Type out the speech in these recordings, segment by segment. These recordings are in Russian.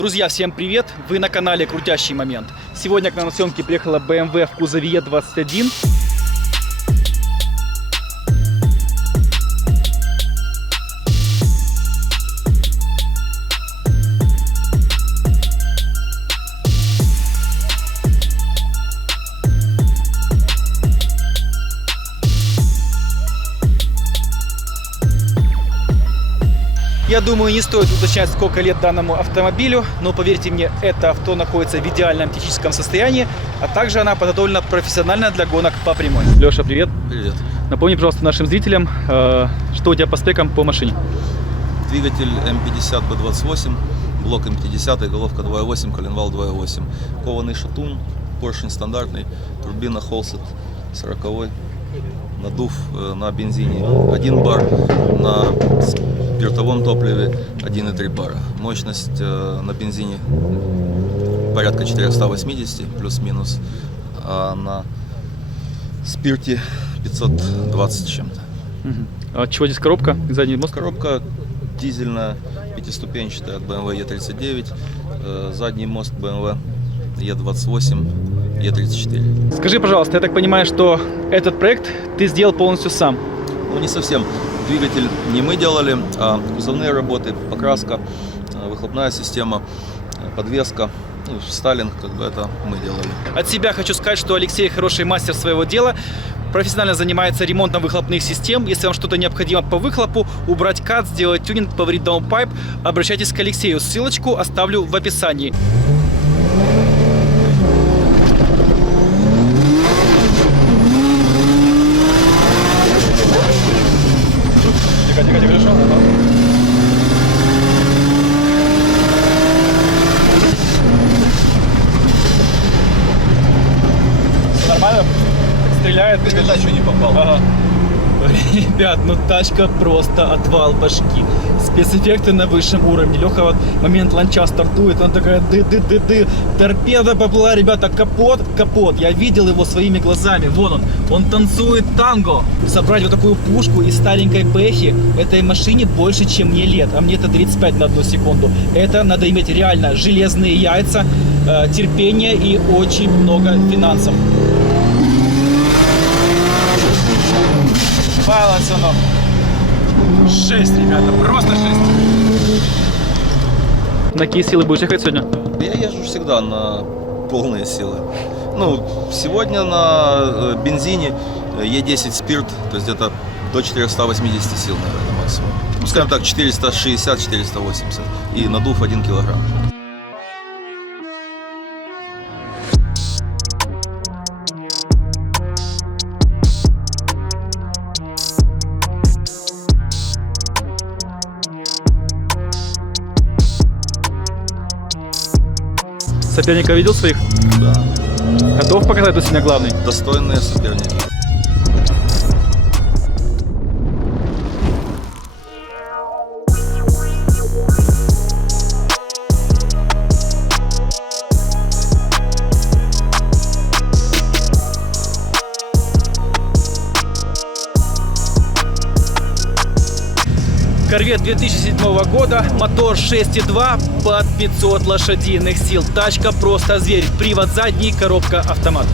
Друзья, всем привет! Вы на канале Крутящий момент. Сегодня к нам на съемки приехала BMW в кузове E21. Я думаю, не стоит уточнять, сколько лет данному автомобилю, но поверьте мне, это авто находится в идеальном техническом состоянии, а также она подготовлена профессионально для гонок по прямой. Леша, привет. Привет. Напомни, пожалуйста, нашим зрителям, что у тебя по спекам по машине. Двигатель М50 B28, блок М50, головка 2.8, коленвал 2.8. Кованый шатун, поршень стандартный, турбина Холсет 40, надув на бензине 1 бар, на спиртовом топливе 1,3 бара. Мощность на бензине порядка 480 плюс-минус, а на спирте 520 с чем-то. А от чего здесь коробка? Задний мост? Коробка дизельная, пятиступенчатая от BMW E39, задний мост BMW E28, E34. Скажи, пожалуйста, я так понимаю, что этот проект ты сделал полностью сам? Ну, не совсем. Двигатель не мы делали, а кузовные работы, покраска, выхлопная система, подвеска, стайлинг, как бы это мы делали. От себя хочу сказать, что Алексей хороший мастер своего дела. Профессионально занимается ремонтом выхлопных систем. Если вам что-то необходимо по выхлопу, убрать кат, сделать тюнинг, поварить даунпайп, обращайтесь к Алексею. Ссылочку оставлю в описании. Тихо, хорошо? Нормально? Стреляет? Ты еще не попал. Ага. Ребят, ну тачка просто отвал башки. Спецэффекты на высшем уровне. Леха вот момент ланча стартует, она такая ды-ды-ды-ды. Торпеда поплыла, ребята, капот. Я видел его своими глазами. Вон он танцует танго. Собрать вот такую пушку из старенькой бэхи этой машине больше, чем мне лет. А мне-то 35 на одну секунду. Это надо иметь реально железные яйца, терпение и очень много финансов. Баланс оно. 6, ребята, просто 6. На какие силы будешь ехать сегодня? Я езжу всегда на полные силы. Ну, сегодня на бензине Е10 спирт, то есть где-то до 480 сил, наверное, максимум. Ну, скажем так, 460-480 и надув 1 килограмм. Соперника видел своих? Да. Готов показать, кто сегодня главный? Достойные соперники. Корвет 2007 года, мотор 6.2 под 500 лошадиных сил. Тачка просто зверь. Привод задний, коробка автомат.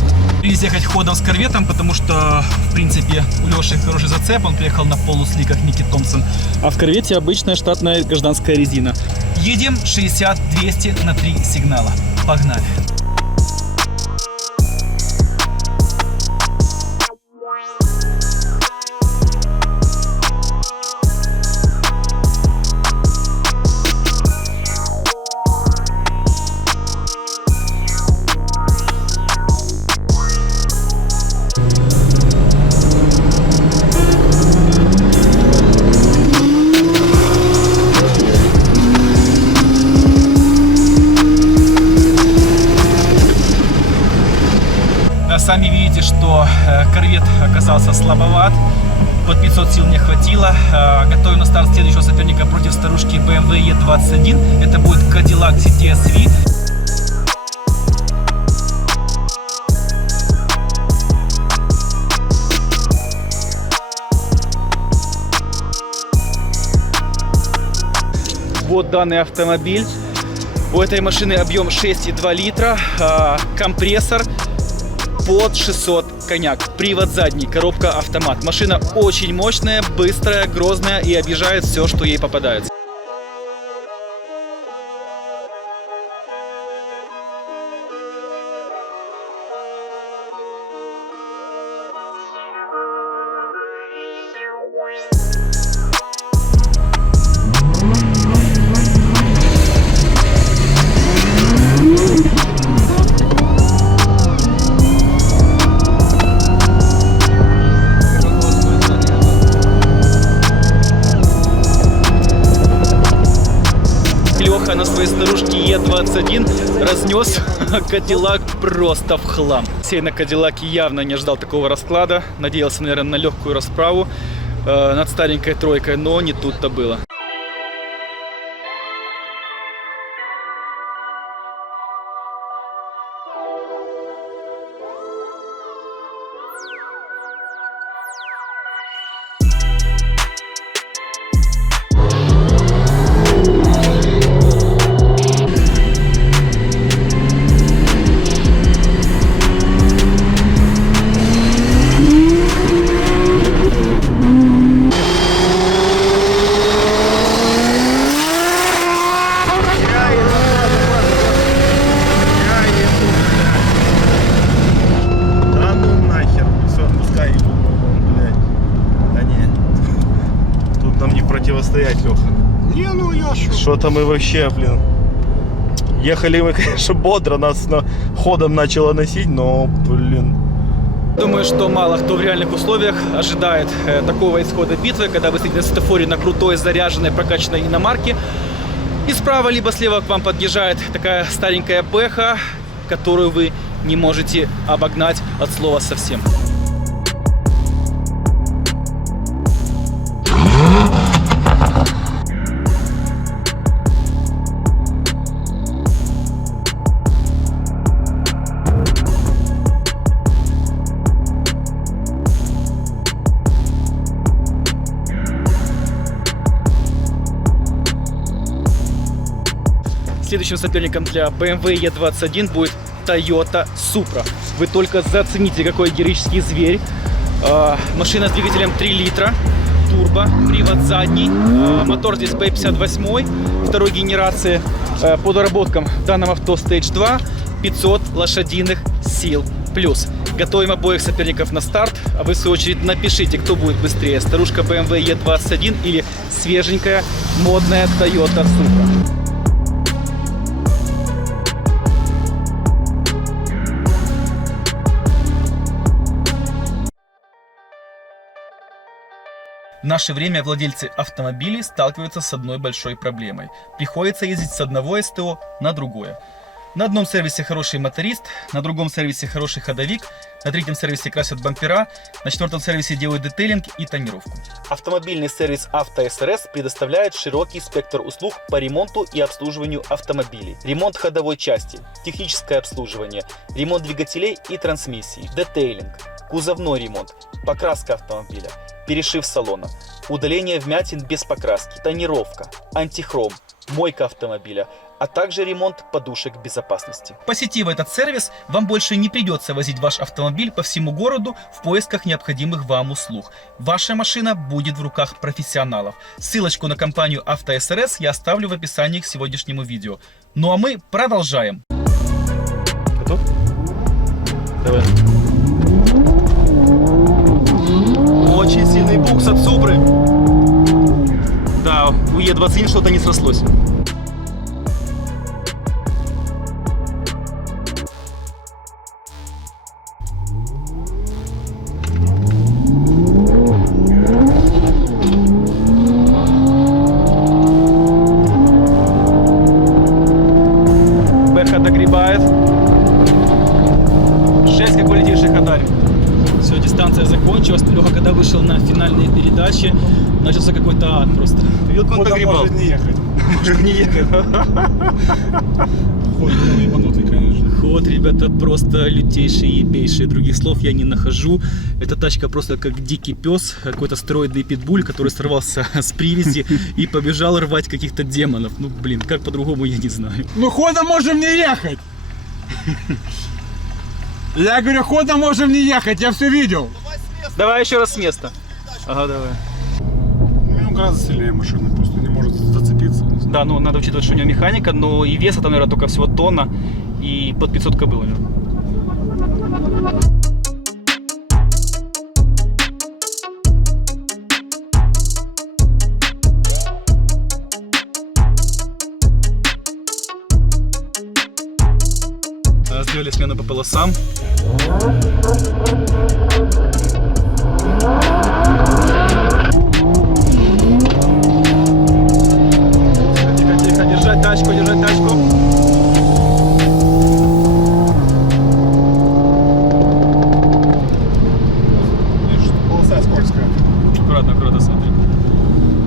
Решили ехать ходом с корветом, потому что, в принципе, у Леши хороший зацеп. Он приехал на полусликах Ники Томпсон. А в корвете обычная штатная гражданская резина. Едем 60-200 на 3 сигнала. Погнали. Сами видите, что корвет оказался слабоват, под 500 сил не хватило. Готовим на старт следующего соперника против старушки BMW E21. Это будет Cadillac CTS-V. Вот данный автомобиль. У этой машины объем 6,2 литра, компрессор под 600 коняк, привод задний, коробка автомат. Машина очень мощная, быстрая, грозная и объезжает все, что ей попадается. Леха на своей старушке Е21 разнес Кадиллак просто в хлам. Сей на Кадиллаке явно не ждал такого расклада. Надеялся, наверное, на легкую расправу над старенькой тройкой, но не тут-то было. Противостоять, Леха. Не, ну я шо. Что-то мы вообще, блин. Ехали мы, конечно, бодро, нас ходом начало носить, но, блин. Думаю, что мало кто в реальных условиях ожидает такого исхода битвы, когда вы стоите на светофоре на крутой, заряженной, прокачанной иномарке. И справа либо слева к вам подъезжает такая старенькая бэха, которую вы не можете обогнать от слова совсем. Следующим соперником для BMW E21 будет Toyota Supra. Вы только зацените, какой героический зверь. Машина с двигателем 3 литра, турбо, привод задний, мотор здесь P58 второй генерации. По доработкам в данном авто Stage 2 500 лошадиных сил плюс. Готовим обоих соперников на старт, а вы в свою очередь напишите, кто будет быстрее, старушка BMW E21 или свеженькая модная Toyota Supra. В наше время владельцы автомобилей сталкиваются с одной большой проблемой. Приходится ездить с одного СТО на другое. На одном сервисе хороший моторист, на другом сервисе хороший ходовик, на третьем сервисе красят бампера, на четвертом сервисе делают детейлинг и тонировку. Автомобильный сервис АвтоСРС предоставляет широкий спектр услуг по ремонту и обслуживанию автомобилей. Ремонт ходовой части, техническое обслуживание, ремонт двигателей и трансмиссий, детейлинг, кузовной ремонт, покраска автомобиля, перешив салона, удаление вмятин без покраски, тонировка, антихром, мойка автомобиля, а также ремонт подушек безопасности. Посетив этот сервис, вам больше не придется возить ваш автомобиль по всему городу в поисках необходимых вам услуг. Ваша машина будет в руках профессионалов. Ссылочку на компанию АвтоСРС я оставлю в описании к сегодняшнему видео. Ну а мы продолжаем. Готов? Давай. Очень сильный букс от Супры. Да, у Е21 что-то не срослось. Бэха догребает. Жесть, какой летейший ходарь. Все, дистанция закончилась. Леха, когда вышел на финальные передачи, начался какой-то ад просто. Он догребал. Может не ехать. Может не ехать. Ход был ебанутый, конечно. Ход, ребята, просто лютейший, ебейший. Других слов я не нахожу. Эта тачка просто как дикий пес, какой-то стероидный питбуль, который сорвался с привязи и побежал рвать каких-то демонов. Ну, блин, как по-другому, я не знаю. Ну ходом можем не ехать. Я говорю, ходом можем не ехать, я все видел. Давай еще раз с места. Ага, давай. Ну, ему гораздо сильнее машина, просто не может зацепиться. Да, ну надо учитывать, что у него механика, но и веса там, наверное, только всего тонна и под 500 кобыл у него. Сделали смену по полосам. Тихо, держать тачку, держать тачку. Полоса скользкая. Аккуратно, аккуратно смотри.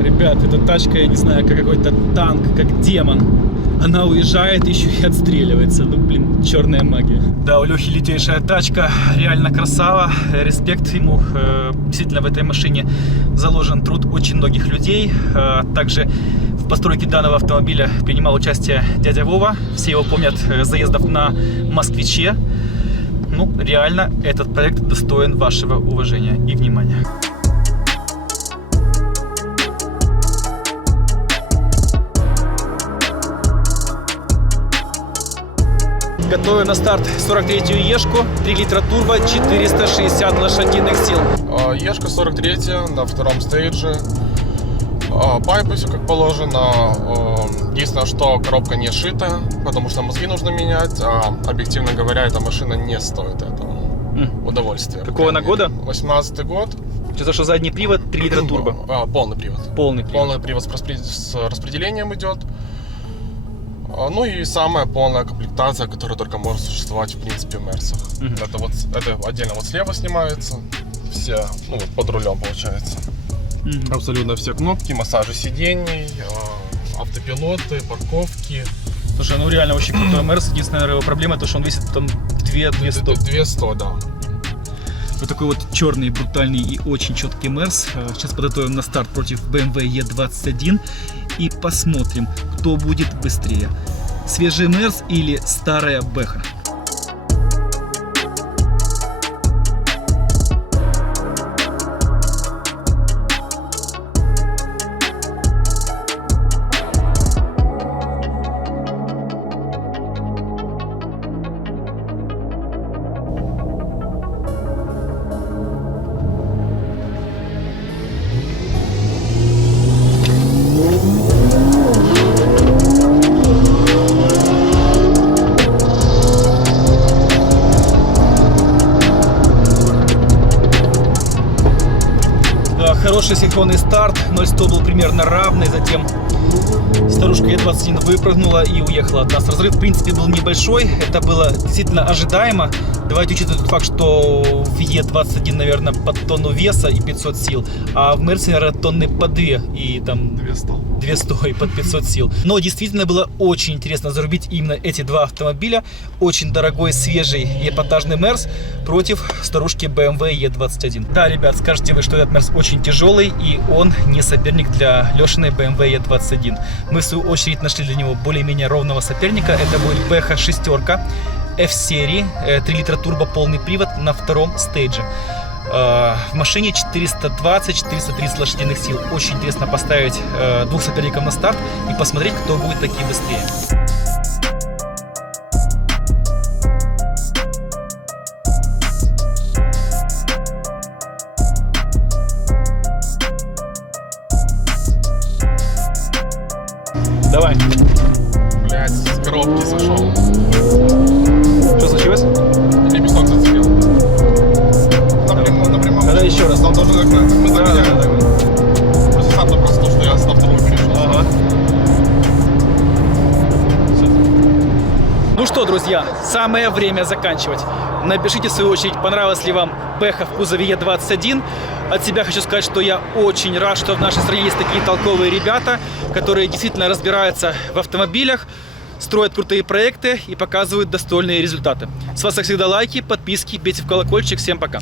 Ребят, эта тачка, я не знаю, как какой-то танк, как демон. Она уезжает, еще и отстреливается. Ну, блин, черная магия. Да, у Лехи лютейшая тачка, реально красава. Респект ему. Действительно, в этой машине заложен труд очень многих людей. Также в постройке данного автомобиля принимал участие дядя Вова. Все его помнят с заездов на Москвиче. Ну, реально, этот проект достоин вашего уважения и внимания. Готовим на старт 43-ю Ешку, 3 литра турбо, 460 лошадиных сил. Ешка 43 на втором стейдже. Пайпы все как положено. Единственное, что коробка не шита, потому что мозги нужно менять. А объективно говоря, эта машина не стоит этого удовольствия. Какого она года? 18-й год. Это что, задний привод, 3 литра турбо? Полный привод. Полный привод. Полный привод с распределением идет. Ну и самая полная комплектация, которая только может существовать в принципе в Мерсах. Это отдельно вот слева снимается. Все, ну вот под рулем получается. Абсолютно все кнопки, массажи сидений, автопилоты, парковки. Слушай, ну реально очень крутой Мерс. Единственная его проблема, то что он весит там 200. 200, да. Вот такой вот черный, брутальный и очень четкий Мерс. Сейчас подготовим на старт против BMW E21 и посмотрим, кто будет быстрее. Свежий Мерс или старая Бэха? Хороший синхронный старт, 0-100 был примерно равный, затем старушка Е21 выпрыгнула и уехала от нас. Разрыв, в принципе, был небольшой, это было действительно ожидаемо. Давайте учитывать тот факт, что в Е21, наверное, под тонну веса и 500 сил, а в Мерсе, наверное, тонны по 2 и там 200 и под 500 сил. Но действительно было очень интересно зарубить именно эти два автомобиля. Очень дорогой, свежий и эпатажный Мерс против старушки BMW E21. Да, ребят, скажете вы, что этот Мерс очень тяжелый и он не соперник для Лешиной BMW E21. Мы в свою очередь нашли для него более-менее ровного соперника. Это будет Бэха шестерка F-серии, 3 литра турбо, полный привод на втором стейдже. В машине 420-430 лошадиных сил. Очень интересно поставить двух соперников на старт и посмотреть, кто будет таки быстрее. Давай. Блять, с коробки сошел. Что случилось? Мне песок зацепил. Напрямую. Тогда еще раз. Там тоже мы заменяем. Просто сам просто то, что я на вторую перешел. Ага. Ну что, друзья, самое время заканчивать. Напишите в свою очередь, понравилась ли вам Бэха в кузове Е21. От себя хочу сказать, что я очень рад, что в нашей стране есть такие толковые ребята, которые действительно разбираются в автомобилях. строят крутые проекты и показывают достойные результаты. С вас, как всегда, лайки, подписки, бейте в колокольчик. Всем пока.